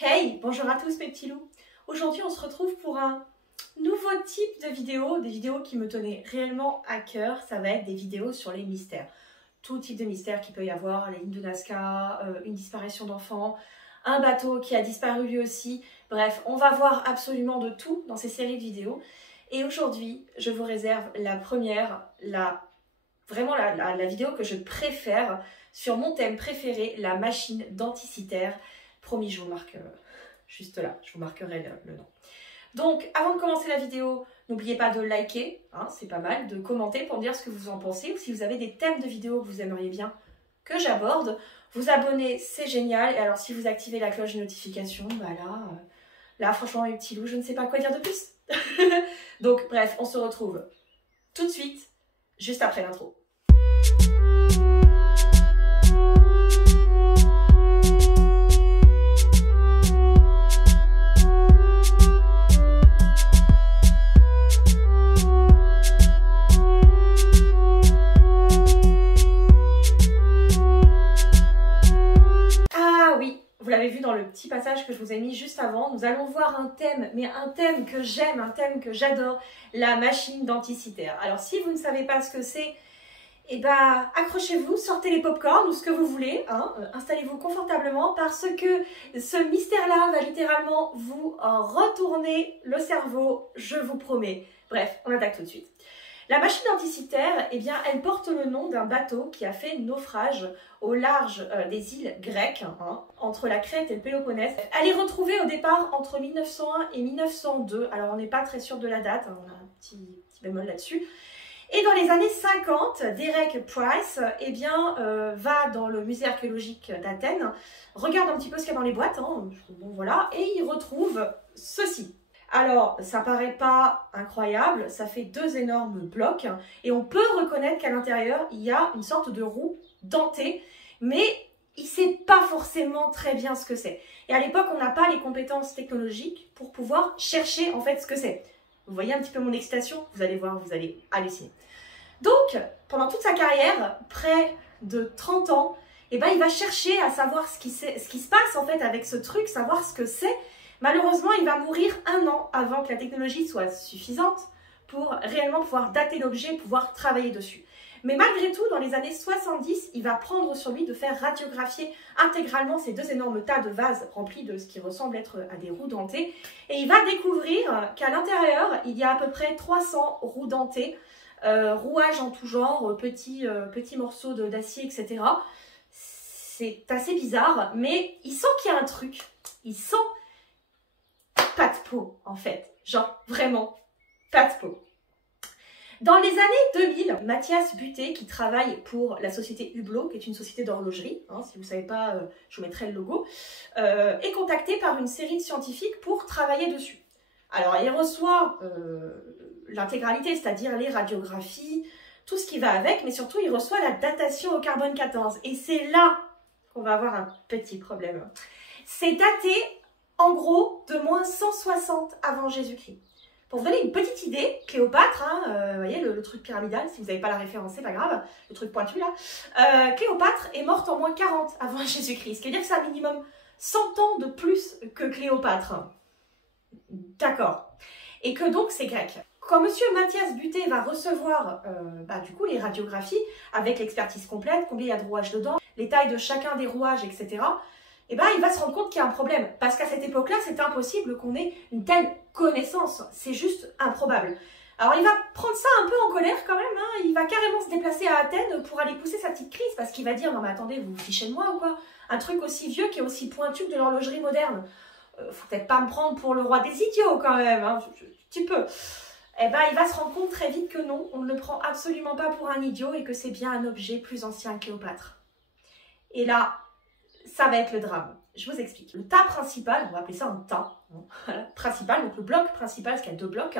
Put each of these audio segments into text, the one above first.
Hey, bonjour à tous mes petits loups. Aujourd'hui on se retrouve pour un nouveau type de vidéo, des vidéos qui me tenaient réellement à cœur. Ça va être des vidéos sur les mystères. Tout type de mystères qu'il peut y avoir, les lignes de Nazca, une disparition d'enfants, un bateau qui a disparu lui aussi. Bref, on va voir absolument de tout dans ces séries de vidéos. Et aujourd'hui, je vous réserve la première, vraiment la vidéo que je préfère sur mon thème préféré, la machine denticitaire. Promis, je vous marque juste là, je vous marquerai le nom. Donc, avant de commencer la vidéo, n'oubliez pas de liker, hein, c'est pas mal, de commenter pour me dire ce que vous en pensez, ou si vous avez des thèmes de vidéos que vous aimeriez bien que j'aborde. Vous abonner, c'est génial, et alors si vous activez la cloche de notification, bah là franchement mes petits loups, je ne sais pas quoi dire de plus. Donc bref, on se retrouve tout de suite, juste après l'intro. Vous l'avez vu dans le petit passage que je vous ai mis juste avant, nous allons voir un thème, mais un thème que j'aime, un thème que j'adore, la machine denticitaire. Alors si vous ne savez pas ce que c'est, eh ben, accrochez-vous, sortez les pop-corns ou ce que vous voulez, hein, installez-vous confortablement parce que ce mystère-là va littéralement vous retourner le cerveau, je vous promets. Bref, on attaque tout de suite. La machine denticitaire, eh bien, elle porte le nom d'un bateau qui a fait naufrage au large des îles grecques, hein, entre la Crète et le Péloponnèse. Elle est retrouvée au départ entre 1901 et 1902, alors on n'est pas très sûr de la date, hein, on a un petit bémol là-dessus. Et dans les années 50, Derek Price eh bien, va dans le musée archéologique d'Athènes, regarde un petit peu ce qu'il y a dans les boîtes, hein, bon, voilà, et il retrouve ceci. Alors, ça paraît pas incroyable, ça fait deux énormes blocs et on peut reconnaître qu'à l'intérieur, il y a une sorte de roue dentée, mais il ne sait pas forcément très bien ce que c'est. Et à l'époque, on n'a pas les compétences technologiques pour pouvoir chercher en fait ce que c'est. Vous voyez un petit peu mon excitation? Vous allez voir, vous allez halluciner. Donc, pendant toute sa carrière, près de 30 ans, eh ben, il va chercher à savoir ce qui se passe en fait avec ce truc, savoir ce que c'est. Malheureusement, il va mourir 1 an avant que la technologie soit suffisante pour réellement pouvoir dater l'objet, pouvoir travailler dessus. Mais malgré tout, dans les années 70, il va prendre sur lui de faire radiographier intégralement ces deux énormes tas de vases remplis de ce qui ressemble être à des roues dentées. Et il va découvrir qu'à l'intérieur, il y a à peu près 300 roues dentées, rouages en tout genre, petits morceaux d'acier, etc. C'est assez bizarre, mais il sent qu'il y a un truc. Il sent pas de peau, en fait. Genre, vraiment, pas de peau. Dans les années 2000, Mathias Buté, qui travaille pour la société Hublot, qui est une société d'horlogerie, hein, si vous ne savez pas, je vous mettrai le logo, est contacté par une série de scientifiques pour travailler dessus. Alors, il reçoit l'intégralité, c'est-à-dire les radiographies, tout ce qui va avec, mais surtout, il reçoit la datation au carbone 14. Et c'est là qu'on va avoir un petit problème. C'est daté en gros, de moins 160 avant Jésus-Christ. Pour vous donner une petite idée, Cléopâtre, hein, vous voyez le truc pyramidal, si vous n'avez pas la référence, c'est pas grave, le truc pointu là, Cléopâtre est morte en moins 40 avant Jésus-Christ, ce qui veut dire que c'est un minimum 100 ans de plus que Cléopâtre. D'accord. Et que donc c'est grec. Quand monsieur Mathias Buté va recevoir du coup les radiographies, avec l'expertise complète, combien il y a de rouages dedans, les tailles de chacun des rouages, etc., eh ben, il va se rendre compte qu'il y a un problème. Parce qu'à cette époque-là, c'est impossible qu'on ait une telle connaissance. C'est juste improbable. Alors, il va prendre ça un peu en colère quand même. Hein. Il va carrément se déplacer à Athènes pour aller pousser sa petite crise. Parce qu'il va dire, non mais attendez, vous vous fichez de moi ou quoi? Un truc aussi vieux qui est aussi pointu que de l'horlogerie moderne. Faut peut-être pas me prendre pour le roi des idiots quand même. Hein. Un petit peu. Eh ben, il va se rendre compte très vite que non, on ne le prend absolument pas pour un idiot et que c'est bien un objet plus ancien que Cléopâtre. Et là, ça va être le drame. Je vous explique. Le tas principal, on va appeler ça un tas, principal, donc le bloc principal, parce qu'il y a deux blocs,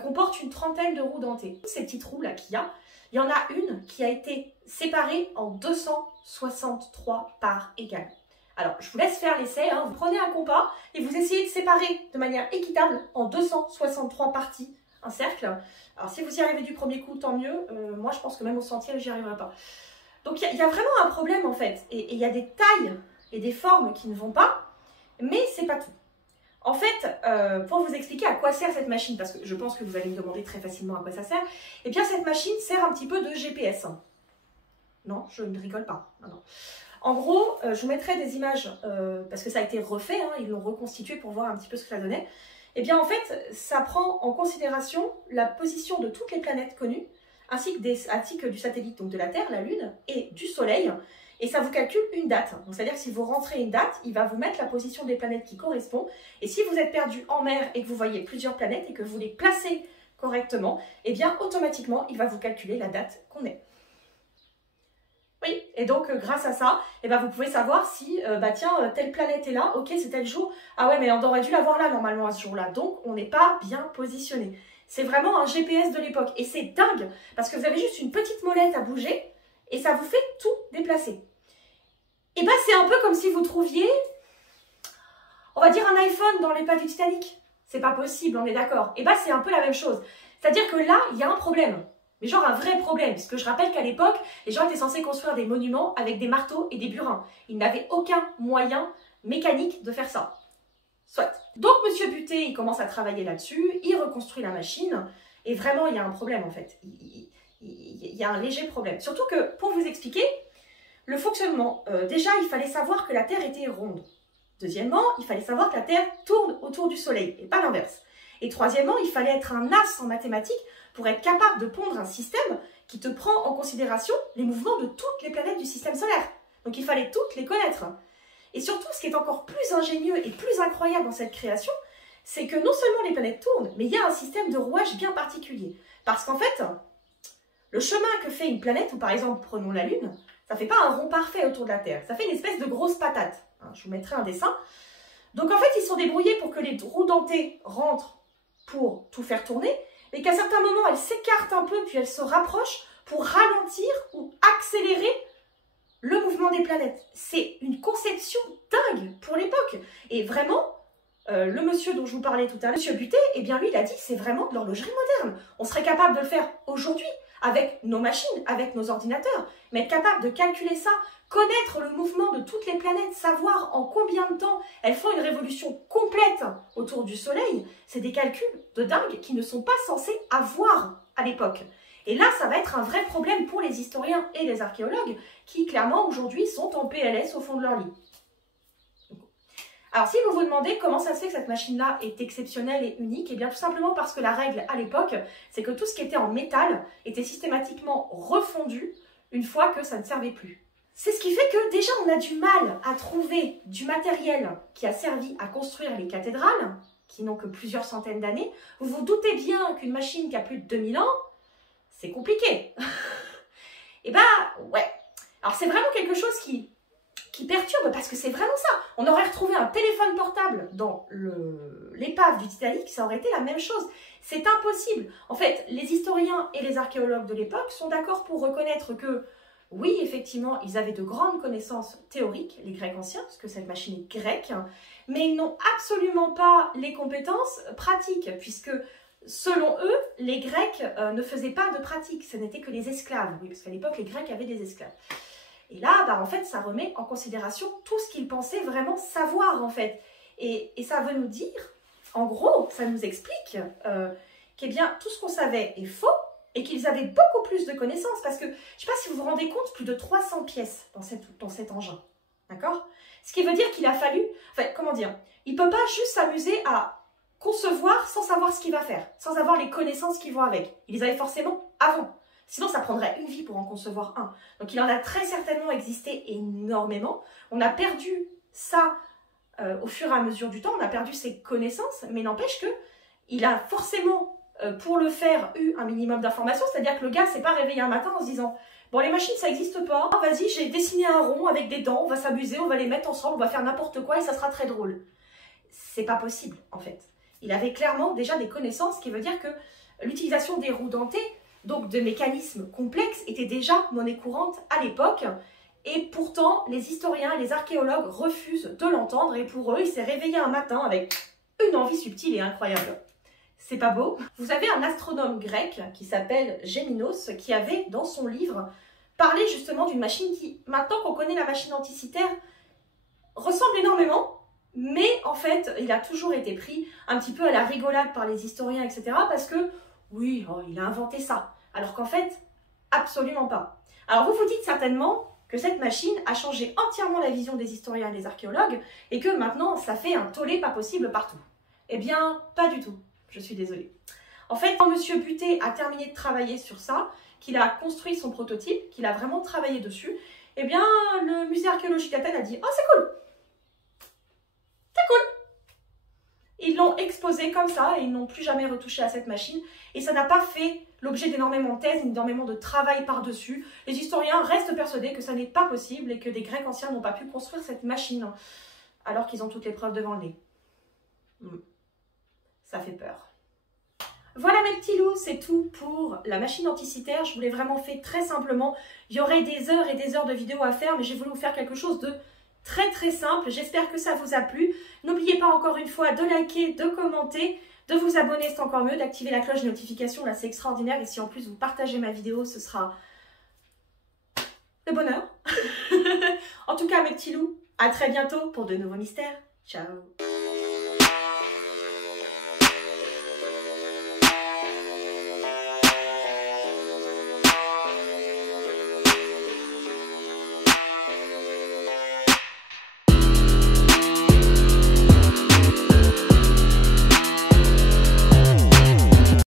comporte une trentaine de roues dentées. Ces petites roues là qu'il y a, il y en a une qui a été séparée en 263 parts égales. Alors, je vous laisse faire l'essai, hein. Vous prenez un compas et vous essayez de séparer de manière équitable en 263 parties un cercle. Alors, si vous y arrivez du premier coup, tant mieux. Moi, je pense que même au centième, j'y arriverai pas. Donc il y a vraiment un problème en fait, et il y a des tailles et des formes qui ne vont pas, mais c'est c'est pas tout. En fait, pour vous expliquer à quoi sert cette machine, parce que je pense que vous allez me demander très facilement à quoi ça sert, eh bien cette machine sert un petit peu de GPS. Non, je ne rigole pas. Non. En gros, je vous mettrai des images, parce que ça a été refait, hein, ils l'ont reconstitué pour voir un petit peu ce que ça donnait. Eh bien en fait, ça prend en considération la position de toutes les planètes connues, ainsi que du satellite, donc de la Terre, la Lune, et du Soleil, et ça vous calcule une date. C'est-à-dire que si vous rentrez une date, il va vous mettre la position des planètes qui correspond, et si vous êtes perdu en mer et que vous voyez plusieurs planètes et que vous les placez correctement, eh bien automatiquement, il va vous calculer la date qu'on est. Oui, et donc grâce à ça, eh ben, vous pouvez savoir si, tiens, telle planète est là, ok, c'est tel jour. Ah ouais, mais on aurait dû l'avoir là normalement à ce jour-là, donc on n'est pas bien positionné. C'est vraiment un GPS de l'époque, et c'est dingue, parce que vous avez juste une petite molette à bouger, et ça vous fait tout déplacer. Et ben c'est un peu comme si vous trouviez, on va dire un iPhone dans les pas du Titanic. C'est pas possible, on est d'accord. Et ben c'est un peu la même chose. C'est-à-dire que là, il y a un problème. Mais genre un vrai problème, puisque je rappelle qu'à l'époque, les gens étaient censés construire des monuments avec des marteaux et des burins. Ils n'avaient aucun moyen mécanique de faire ça. Soit. Donc Monsieur Butet, il commence à travailler là-dessus, il reconstruit la machine, et vraiment, il y a un problème en fait. Il y a un léger problème. Surtout que, pour vous expliquer, le fonctionnement, déjà, il fallait savoir que la Terre était ronde. Deuxièmement, il fallait savoir que la Terre tourne autour du Soleil, et pas l'inverse. Et troisièmement, il fallait être un as en mathématiques pour être capable de pondre un système qui te prend en considération les mouvements de toutes les planètes du système solaire. Donc il fallait toutes les connaître. Et surtout, ce qui est encore plus ingénieux et plus incroyable dans cette création, c'est que non seulement les planètes tournent, mais il y a un système de rouage bien particulier. Parce qu'en fait, le chemin que fait une planète, ou par exemple, prenons la Lune, ça ne fait pas un rond parfait autour de la Terre, ça fait une espèce de grosse patate. Je vous mettrai un dessin. Donc en fait, ils sont débrouillés pour que les roues dentées rentrent pour tout faire tourner, mais qu'à certains moments, elles s'écartent un peu, puis elles se rapprochent pour ralentir ou accélérer le mouvement des planètes. C'est une conception dingue pour l'époque. Et vraiment, le monsieur dont je vous parlais tout à l'heure, monsieur Butet, eh bien lui, il a dit que c'est vraiment de l'horlogerie moderne. On serait capable de le faire aujourd'hui avec nos machines, avec nos ordinateurs, mais être capable de calculer ça, connaître le mouvement de toutes les planètes, savoir en combien de temps elles font une révolution complète autour du Soleil, c'est des calculs de dingue qui ne sont pas censés avoir à l'époque. Et là, ça va être un vrai problème pour les historiens et les archéologues qui, clairement, aujourd'hui, sont en PLS au fond de leur lit. Alors, si vous vous demandez comment ça se fait que cette machine-là est exceptionnelle et unique, eh bien tout simplement parce que la règle à l'époque, c'est que tout ce qui était en métal était systématiquement refondu une fois que ça ne servait plus. C'est ce qui fait que déjà on a du mal à trouver du matériel qui a servi à construire les cathédrales, qui n'ont que plusieurs centaines d'années. Vous vous doutez bien qu'une machine qui a plus de 2000 ans, c'est compliqué. Et bah ouais. Alors c'est vraiment quelque chose qui perturbe, parce que c'est vraiment ça. On aurait retrouvé un téléphone portable dans l'épave du Titanic, ça aurait été la même chose. C'est impossible. En fait, les historiens et les archéologues de l'époque sont d'accord pour reconnaître que, oui, effectivement, ils avaient de grandes connaissances théoriques, les Grecs anciens, parce que cette machine est grecque, mais ils n'ont absolument pas les compétences pratiques, puisque, selon eux, les Grecs ne faisaient pas de pratique, ce n'étaient que les esclaves. Oui, parce qu'à l'époque, les Grecs avaient des esclaves. Et là, en fait, ça remet en considération tout ce qu'ils pensaient vraiment savoir, en fait. Et ça veut nous dire, en gros, ça nous explique qu'eh bien, tout ce qu'on savait est faux et qu'ils avaient beaucoup plus de connaissances. Parce que, je ne sais pas si vous vous rendez compte, plus de 300 pièces dans cet engin. D'accord? Ce qui veut dire qu'il a fallu, enfin, comment dire, il ne peut pas juste s'amuser à concevoir sans savoir ce qu'il va faire, sans avoir les connaissances qui vont avec. Il les avait forcément avant. Sinon, ça prendrait une vie pour en concevoir un. Donc, il en a très certainement existé énormément. On a perdu ça au fur et à mesure du temps. On a perdu ses connaissances, mais n'empêche qu'il a forcément, pour le faire, eu un minimum d'informations. C'est-à-dire que le gars ne s'est pas réveillé un matin en se disant « Bon, les machines, ça n'existe pas. Ah, vas-y, j'ai dessiné un rond avec des dents. On va s'amuser, on va les mettre ensemble, on va faire n'importe quoi et ça sera très drôle. » C'est pas possible, en fait. Il avait clairement déjà des connaissances, ce qui veut dire que l'utilisation des roues dentées, donc de mécanismes complexes, était déjà monnaie courante à l'époque. Et pourtant, les historiens et les archéologues refusent de l'entendre. Et pour eux, il s'est réveillé un matin avec une envie subtile et incroyable. C'est pas beau? Vous avez un astronome grec qui s'appelle Géminos, qui avait, dans son livre, parlé justement d'une machine qui, maintenant qu'on connaît la machine anticythère, ressemble énormément, Mais en fait, il a toujours été pris un petit peu à la rigolade par les historiens, etc. Parce que, oui, oh, il a inventé ça. Alors qu'en fait, absolument pas. Alors vous vous dites certainement que cette machine a changé entièrement la vision des historiens et des archéologues et que maintenant, ça fait un tollé pas possible partout. Eh bien, pas du tout. Je suis désolée. En fait, quand M. Butet a terminé de travailler sur ça, qu'il a construit son prototype, qu'il a vraiment travaillé dessus, eh bien, le musée archéologique d'Athènes a dit « Oh, c'est cool! C'est cool !» Ils l'ont exposé comme ça et ils n'ont plus jamais retouché à cette machine. Et ça n'a pas fait l'objet d'énormément de thèses, d'énormément de travail par-dessus. Les historiens restent persuadés que ça n'est pas possible et que des Grecs anciens n'ont pas pu construire cette machine alors qu'ils ont toutes les preuves devant le nez. Ça fait peur. Voilà mes petits loups, c'est tout pour la machine anticitaire. Je vous l'ai vraiment fait très simplement. Il y aurait des heures et des heures de vidéos à faire, mais j'ai voulu vous faire quelque chose de très simple. J'espère que ça vous a plu. N'oubliez pas encore une fois de liker, de commenter, de vous abonner, c'est encore mieux, d'activer la cloche de notification, là c'est extraordinaire. Et si en plus vous partagez ma vidéo, ce sera le bonheur. En tout cas mes petits loups, à très bientôt pour de nouveaux mystères. Ciao.